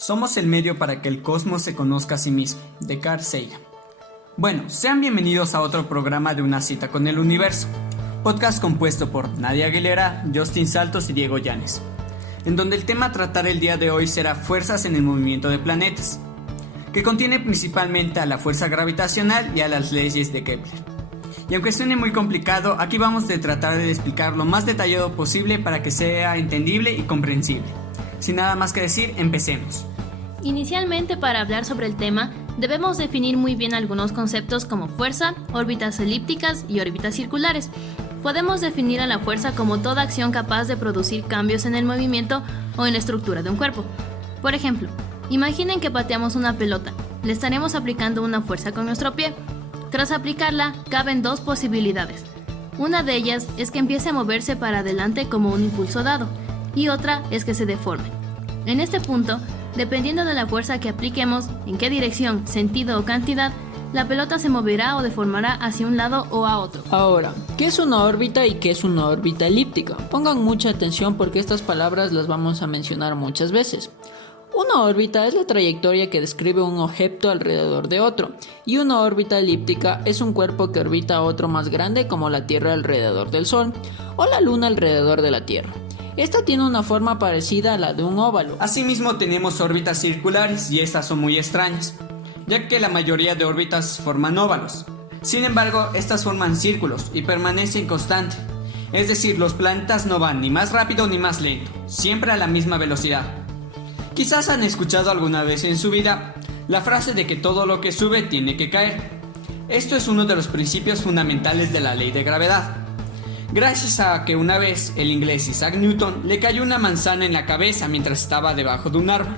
Somos el medio para que el cosmos se conozca a sí mismo, de Carl Sagan. Bueno, sean bienvenidos a otro programa de Una cita con el universo, podcast compuesto por Nadia Aguilera, Justin Saltos y Diego Llanes, en donde el tema a tratar el día de hoy será fuerzas en el movimiento de planetas, que contiene principalmente a la fuerza gravitacional y a las leyes de Kepler. Y aunque suene muy complicado, aquí vamos a tratar de explicar lo más detallado posible para que sea entendible y comprensible. Sin nada más que decir, empecemos. Inicialmente, para hablar sobre el tema, debemos definir muy bien algunos conceptos como fuerza, órbitas elípticas y órbitas circulares. Podemos definir a la fuerza como toda acción capaz de producir cambios en el movimiento o en la estructura de un cuerpo. Por ejemplo, imaginen que pateamos una pelota. Le estaremos aplicando una fuerza con nuestro pie. Tras aplicarla, caben dos posibilidades. Una de ellas es que empiece a moverse para adelante como un impulso dado, y otra es que se deforme. En este punto, dependiendo de la fuerza que apliquemos, en qué dirección, sentido o cantidad, la pelota se moverá o deformará hacia un lado o a otro. Ahora, ¿qué es una órbita y qué es una órbita elíptica? Pongan mucha atención porque estas palabras las vamos a mencionar muchas veces. Una órbita es la trayectoria que describe un objeto alrededor de otro, y una órbita elíptica es un cuerpo que orbita a otro más grande como la Tierra alrededor del Sol, o la Luna alrededor de la Tierra. Esta tiene una forma parecida a la de un óvalo. Asimismo tenemos órbitas circulares y estas son muy extrañas, ya que la mayoría de órbitas forman óvalos. Sin embargo, estas forman círculos y permanecen constantes. Es decir, los planetas no van ni más rápido ni más lento, siempre a la misma velocidad. Quizás han escuchado alguna vez en su vida la frase de que todo lo que sube tiene que caer. Esto es uno de los principios fundamentales de la ley de gravedad. Gracias a que una vez el inglés Isaac Newton le cayó una manzana en la cabeza mientras estaba debajo de un árbol.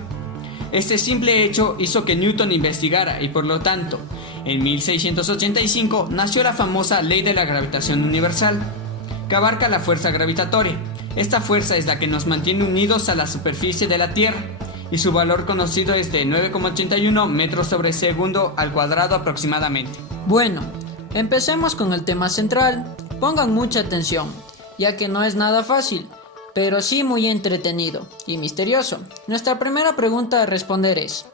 Este simple hecho hizo que Newton investigara y por lo tanto, en 1685 nació la famosa ley de la gravitación universal, que abarca la fuerza gravitatoria. Esta fuerza es la que nos mantiene unidos a la superficie de la Tierra y su valor conocido es de 9,81 metros sobre segundo al cuadrado aproximadamente. Bueno, empecemos con el tema central. Pongan mucha atención, ya que no es nada fácil, pero sí muy entretenido y misterioso. Nuestra primera pregunta a responder es: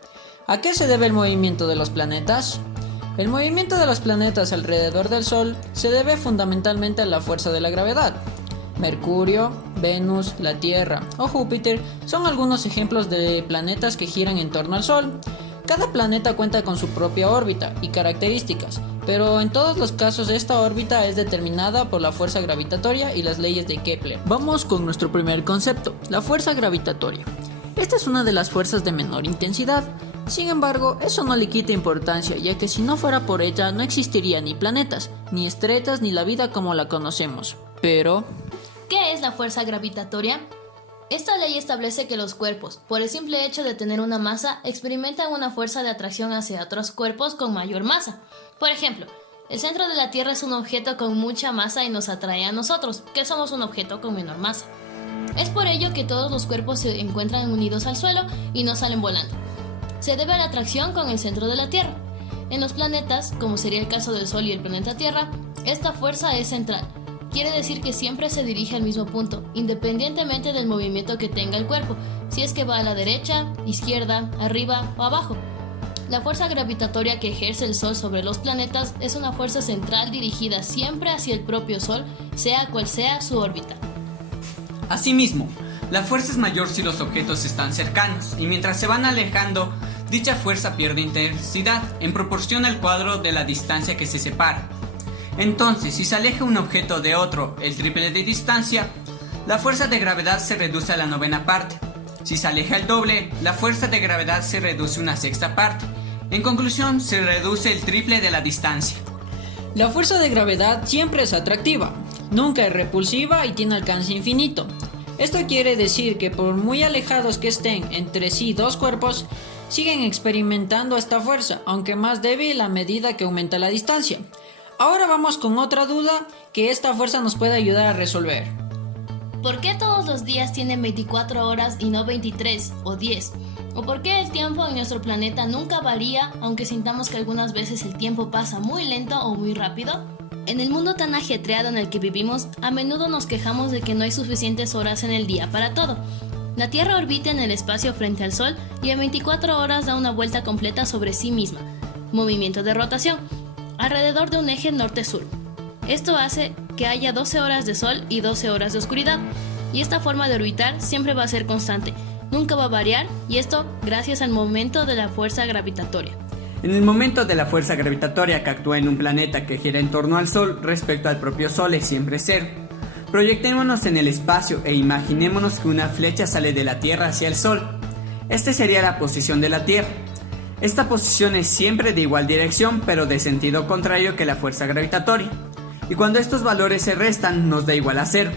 ¿a qué se debe el movimiento de los planetas? El movimiento de los planetas alrededor del Sol se debe fundamentalmente a la fuerza de la gravedad. Mercurio, Venus, la Tierra o Júpiter son algunos ejemplos de planetas que giran en torno al Sol. Cada planeta cuenta con su propia órbita y características, pero en todos los casos esta órbita es determinada por la fuerza gravitatoria y las leyes de Kepler. Vamos con nuestro primer concepto, la fuerza gravitatoria. Esta es una de las fuerzas de menor intensidad. Sin embargo, eso no le quita importancia, ya que si no fuera por ella no existiría ni planetas, ni estrellas, ni la vida como la conocemos. Pero ¿qué es la fuerza gravitatoria? Esta ley establece que los cuerpos, por el simple hecho de tener una masa, experimentan una fuerza de atracción hacia otros cuerpos con mayor masa. Por ejemplo, el centro de la Tierra es un objeto con mucha masa y nos atrae a nosotros, que somos un objeto con menor masa. Es por ello que todos los cuerpos se encuentran unidos al suelo y no salen volando. Se debe a la atracción con el centro de la Tierra. En los planetas, como sería el caso del Sol y el planeta Tierra, esta fuerza es central. Quiere decir que siempre se dirige al mismo punto, independientemente del movimiento que tenga el cuerpo, si es que va a la derecha, izquierda, arriba o abajo. La fuerza gravitatoria que ejerce el Sol sobre los planetas es una fuerza central dirigida siempre hacia el propio Sol, sea cual sea su órbita. Asimismo, la fuerza es mayor si los objetos están cercanos y mientras se van alejando, dicha fuerza pierde intensidad en proporción al cuadro de la distancia que se separa. Entonces, si se aleja un objeto de otro el triple de distancia, la fuerza de gravedad se reduce a la novena parte. Si se aleja el doble, la fuerza de gravedad se reduce a una sexta parte. En conclusión, se reduce el triple de la distancia. la fuerza de gravedad siempre es atractiva, nunca es repulsiva y tiene alcance infinito. Esto quiere decir que por muy alejados que estén entre sí dos cuerpos, siguen experimentando esta fuerza, aunque más débil a medida que aumenta la distancia. Ahora vamos con otra duda que esta fuerza nos puede ayudar a resolver. ¿Por qué todos los días tienen 24 horas y no 23 o 10? ¿O por qué el tiempo en nuestro planeta nunca varía, aunque sintamos que algunas veces el tiempo pasa muy lento o muy rápido? En el mundo tan ajetreado en el que vivimos, a menudo nos quejamos de que no hay suficientes horas en el día para todo. La Tierra orbita en el espacio frente al Sol y en 24 horas da una vuelta completa sobre sí misma, movimiento de rotación, alrededor de un eje norte-sur. Esto hace que haya 12 horas de sol y 12 horas de oscuridad, y esta forma de orbitar siempre va a ser constante, nunca va a variar, y esto gracias al momento de la fuerza gravitatoria. En el momento de la fuerza gravitatoria que actúa en un planeta que gira en torno al Sol respecto al propio Sol es siempre cero. Proyectémonos en el espacio e imaginémonos que una flecha sale de la Tierra hacia el Sol. Esta sería la posición de la Tierra. Esta posición es siempre de igual dirección, pero de sentido contrario que la fuerza gravitatoria. Y cuando estos valores se restan, nos da igual a cero.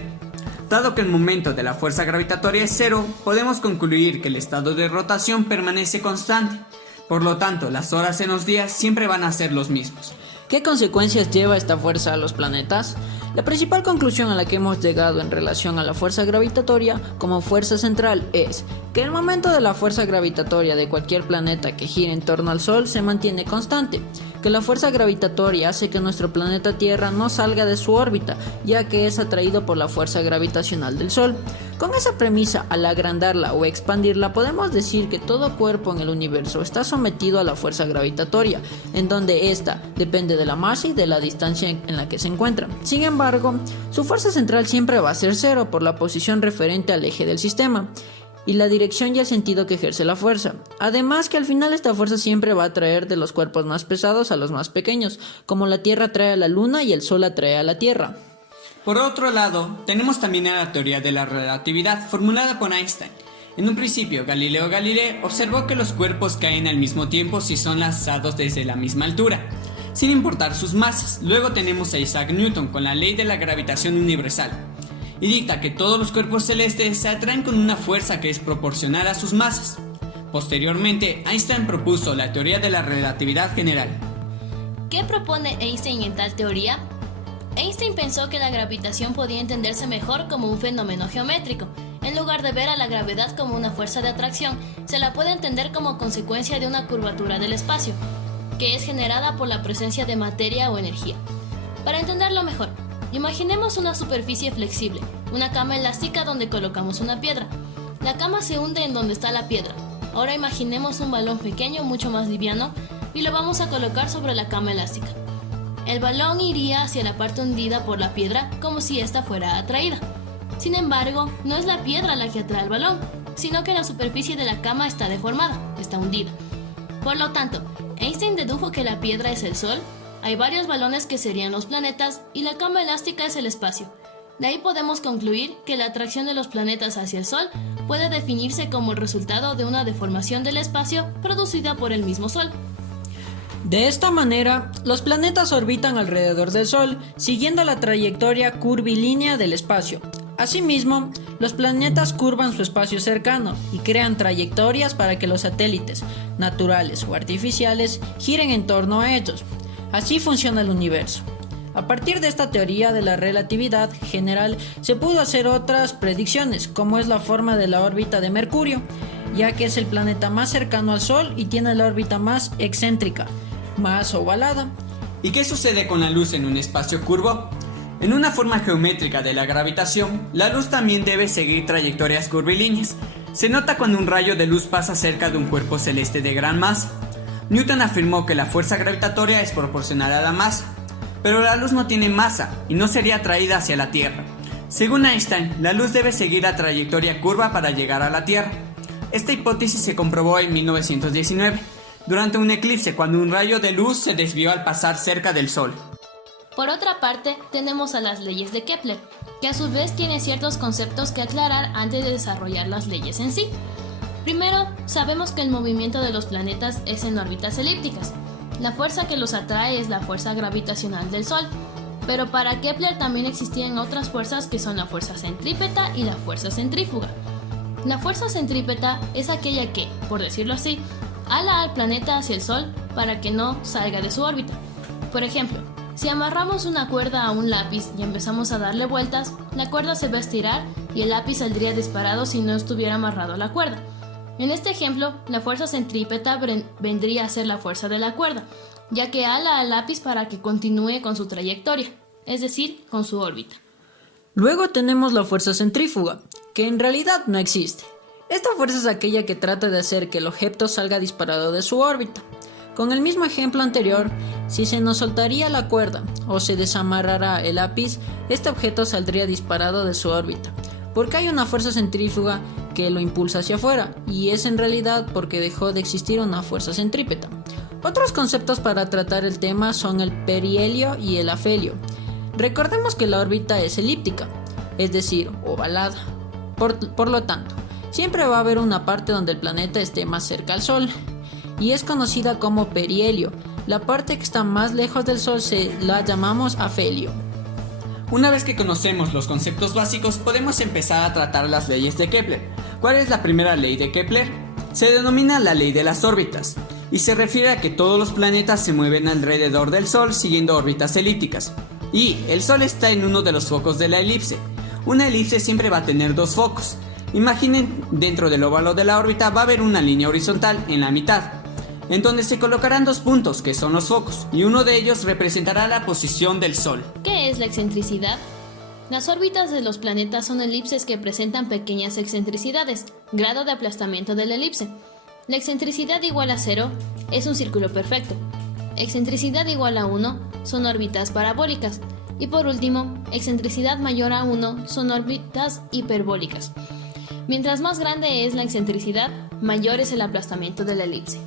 Dado que el momento de la fuerza gravitatoria es cero, podemos concluir que el estado de rotación permanece constante. Por lo tanto, las horas en los días siempre van a ser los mismos. ¿Qué consecuencias lleva esta fuerza a los planetas? La principal conclusión a la que hemos llegado en relación a la fuerza gravitatoria como fuerza central es que el momento de la fuerza gravitatoria de cualquier planeta que gire en torno al Sol se mantiene constante, que la fuerza gravitatoria hace que nuestro planeta Tierra no salga de su órbita, ya que es atraído por la fuerza gravitacional del Sol. Con esa premisa, al agrandarla o expandirla, podemos decir que todo cuerpo en el universo está sometido a la fuerza gravitatoria, en donde ésta depende de la masa y de la distancia en la que se encuentra. Sin embargo, su fuerza central siempre va a ser cero por la posición referente al eje del sistema y la dirección y el sentido que ejerce la fuerza. Además que al final esta fuerza siempre va a atraer de los cuerpos más pesados a los más pequeños, como la Tierra atrae a la Luna y el Sol atrae a la Tierra. Por otro lado, tenemos también a la teoría de la relatividad formulada por Einstein. En un principio, Galileo Galilei observó que los cuerpos caen al mismo tiempo si son lanzados desde la misma altura, sin importar sus masas. Luego tenemos a Isaac Newton con la ley de la gravitación universal, y dicta que todos los cuerpos celestes se atraen con una fuerza que es proporcional a sus masas. Posteriormente, Einstein propuso la teoría de la relatividad general. ¿Qué propone Einstein en tal teoría? Einstein pensó que la gravitación podía entenderse mejor como un fenómeno geométrico. En lugar de ver a la gravedad como una fuerza de atracción, se la puede entender como consecuencia de una curvatura del espacio, que es generada por la presencia de materia o energía. Para entenderlo mejor, imaginemos una superficie flexible, una cama elástica donde colocamos una piedra. La cama se hunde en donde está la piedra. Ahora imaginemos un balón pequeño mucho más liviano y lo vamos a colocar sobre la cama elástica. El balón iría hacia la parte hundida por la piedra como si ésta fuera atraída. Sin embargo, no es la piedra la que atrae el balón, sino que la superficie de la cama está deformada, está hundida. Por lo tanto, Einstein dedujo que la piedra es el Sol, hay varios balones que serían los planetas y la cama elástica es el espacio. De ahí podemos concluir que la atracción de los planetas hacia el Sol puede definirse como el resultado de una deformación del espacio producida por el mismo Sol. De esta manera, los planetas orbitan alrededor del Sol, siguiendo la trayectoria curvilínea del espacio. Asimismo, los planetas curvan su espacio cercano y crean trayectorias para que los satélites, naturales o artificiales, giren en torno a ellos. Así funciona el universo. A partir de esta teoría de la relatividad general, se pudo hacer otras predicciones, como es la forma de la órbita de Mercurio, ya que es el planeta más cercano al Sol y tiene la órbita más excéntrica, más ovalada. ¿Y qué sucede con la luz en un espacio curvo? En una forma geométrica de la gravitación, la luz también debe seguir trayectorias curvilíneas. Se nota cuando un rayo de luz pasa cerca de un cuerpo celeste de gran masa. Newton afirmó que la fuerza gravitatoria es proporcional a la masa, pero la luz no tiene masa y no sería atraída hacia la Tierra. Según Einstein, la luz debe seguir la trayectoria curva para llegar a la Tierra. Esta hipótesis se comprobó en 1919, durante un eclipse cuando un rayo de luz se desvió al pasar cerca del Sol. Por otra parte, tenemos a las leyes de Kepler, que a su vez tienen ciertos conceptos que aclarar antes de desarrollar las leyes en sí. Primero, sabemos que el movimiento de los planetas es en órbitas elípticas. La fuerza que los atrae es la fuerza gravitacional del Sol, pero para Kepler también existían otras fuerzas que son la fuerza centrípeta y la fuerza centrífuga. La fuerza centrípeta es aquella que, por decirlo así, ala al planeta hacia el Sol para que no salga de su órbita. Por ejemplo, si amarramos una cuerda a un lápiz y empezamos a darle vueltas, la cuerda se va a estirar y el lápiz saldría disparado si no estuviera amarrado a la cuerda. En este ejemplo, la fuerza centrípeta vendría a ser la fuerza de la cuerda, ya que ala al lápiz para que continúe con su trayectoria, es decir, con su órbita. Luego tenemos la fuerza centrífuga, que en realidad no existe. Esta fuerza es aquella que trata de hacer que el objeto salga disparado de su órbita. Con el mismo ejemplo anterior, si se nos soltaría la cuerda o se desamarrara el lápiz, este objeto saldría disparado de su órbita, porque hay una fuerza centrífuga que lo impulsa hacia afuera, y es en realidad porque dejó de existir una fuerza centrípeta. Otros conceptos para tratar el tema son el perihelio y el afelio. Recordemos que la órbita es elíptica, es decir, ovalada. Por lo tanto, siempre va a haber una parte donde el planeta esté más cerca al Sol, y es conocida como perihelio. La parte que está más lejos del Sol la llamamos afelio. Una vez que conocemos los conceptos básicos, podemos empezar a tratar las leyes de Kepler. ¿Cuál es la primera ley de Kepler? Se denomina la ley de las órbitas, y se refiere a que todos los planetas se mueven alrededor del Sol siguiendo órbitas elípticas. Y el Sol está en uno de los focos de la elipse. Una elipse siempre va a tener dos focos. Imaginen, dentro del óvalo de la órbita va a haber una línea horizontal en la mitad, en donde se colocarán dos puntos que son los focos, y uno de ellos representará la posición del Sol. ¿Qué es la excentricidad? Las órbitas de los planetas son elipses que presentan pequeñas excentricidades, grado de aplastamiento de la elipse. La excentricidad igual a 0 es un círculo perfecto. Excentricidad igual a 1 son órbitas parabólicas. Y por último, excentricidad mayor a 1 son órbitas hiperbólicas. Mientras más grande es la excentricidad, mayor es el aplastamiento de la elipse.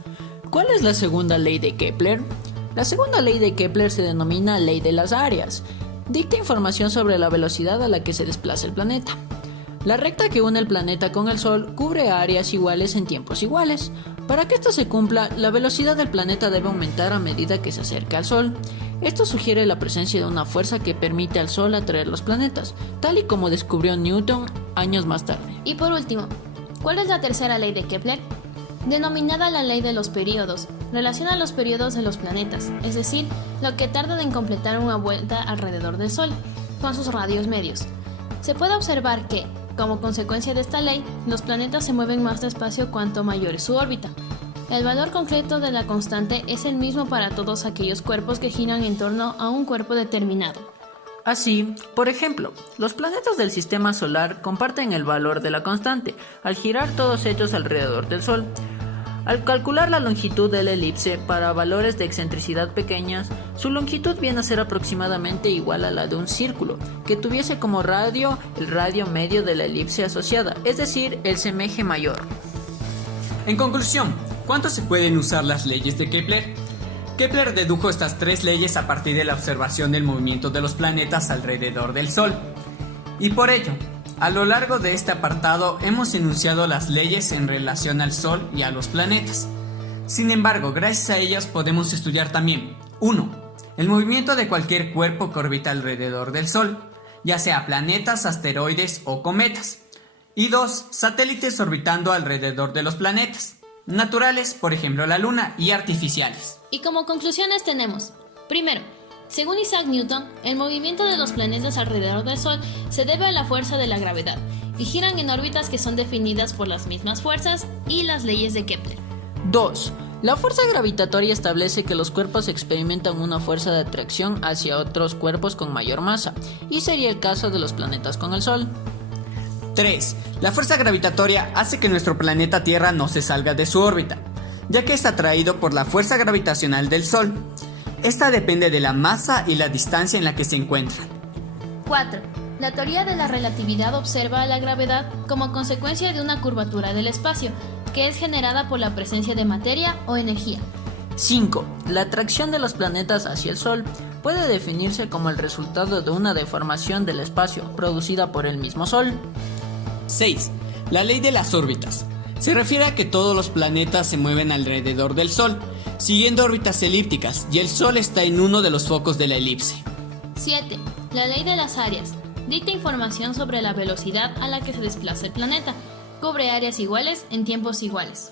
¿Cuál es la segunda ley de Kepler? La segunda ley de Kepler se denomina ley de las áreas. Dicta información sobre la velocidad a la que se desplaza el planeta. La recta que une el planeta con el Sol cubre áreas iguales en tiempos iguales. Para que esto se cumpla, la velocidad del planeta debe aumentar a medida que se acerca al Sol. Esto sugiere la presencia de una fuerza que permite al Sol atraer los planetas, tal y como descubrió Newton años más tarde. Y por último, ¿cuál es la tercera ley de Kepler? Denominada la ley de los períodos, relaciona los períodos de los planetas, es decir, lo que tardan en completar una vuelta alrededor del Sol, con sus radios medios. Se puede observar que, como consecuencia de esta ley, los planetas se mueven más despacio cuanto mayor es su órbita. El valor concreto de la constante es el mismo para todos aquellos cuerpos que giran en torno a un cuerpo determinado. Así, por ejemplo, los planetas del sistema solar comparten el valor de la constante al girar todos ellos alrededor del Sol. Al calcular la longitud de la elipse para valores de excentricidad pequeñas, su longitud viene a ser aproximadamente igual a la de un círculo, que tuviese como radio el radio medio de la elipse asociada, es decir, el semeje mayor. En conclusión, ¿cuánto se pueden usar las leyes de Kepler? Kepler dedujo estas tres leyes a partir de la observación del movimiento de los planetas alrededor del Sol. Y por ello, a lo largo de este apartado hemos enunciado las leyes en relación al Sol y a los planetas. Sin embargo, gracias a ellas podemos estudiar también 1. El movimiento de cualquier cuerpo que orbita alrededor del Sol, ya sea planetas, asteroides o cometas. Y 2. Satélites orbitando alrededor de los planetas, naturales, por ejemplo la Luna, y artificiales. Y como conclusiones tenemos, primero, según Isaac Newton, el movimiento de los planetas alrededor del Sol se debe a la fuerza de la gravedad y giran en órbitas que son definidas por las mismas fuerzas y las leyes de Kepler. 2. La fuerza gravitatoria establece que los cuerpos experimentan una fuerza de atracción hacia otros cuerpos con mayor masa, y sería el caso de los planetas con el Sol. 3. La fuerza gravitatoria hace que nuestro planeta Tierra no se salga de su órbita, ya que es atraído por la fuerza gravitacional del Sol. Esta depende de la masa y la distancia en la que se encuentran. 4. La teoría de la relatividad observa a la gravedad como consecuencia de una curvatura del espacio, que es generada por la presencia de materia o energía. 5. La atracción de los planetas hacia el Sol puede definirse como el resultado de una deformación del espacio producida por el mismo Sol. 6. La ley de las órbitas. Se refiere a que todos los planetas se mueven alrededor del Sol, siguiendo órbitas elípticas, y el Sol está en uno de los focos de la elipse. 7. La ley de las áreas. Dicta información sobre la velocidad a la que se desplaza el planeta. Cubre áreas iguales en tiempos iguales.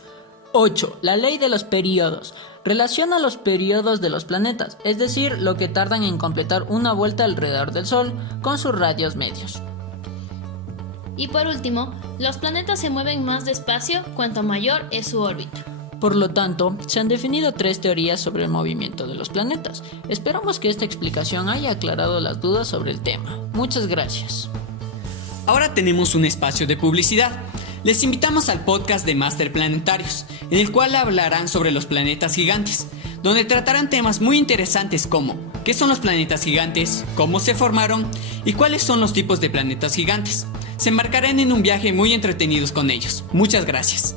8. La ley de los períodos. Relaciona los períodos de los planetas, es decir, lo que tardan en completar una vuelta alrededor del Sol, con sus radios medios. Y por último, los planetas se mueven más despacio cuanto mayor es su órbita. Por lo tanto, se han definido 3 teorías sobre el movimiento de los planetas. Esperamos que esta explicación haya aclarado las dudas sobre el tema. Muchas gracias. Ahora tenemos un espacio de publicidad. Les invitamos al podcast de Master Planetarios, en el cual hablarán sobre los planetas gigantes, donde tratarán temas muy interesantes como qué son los planetas gigantes, cómo se formaron y cuáles son los tipos de planetas gigantes. Se embarcarán en un viaje muy entretenidos con ellos. Muchas gracias.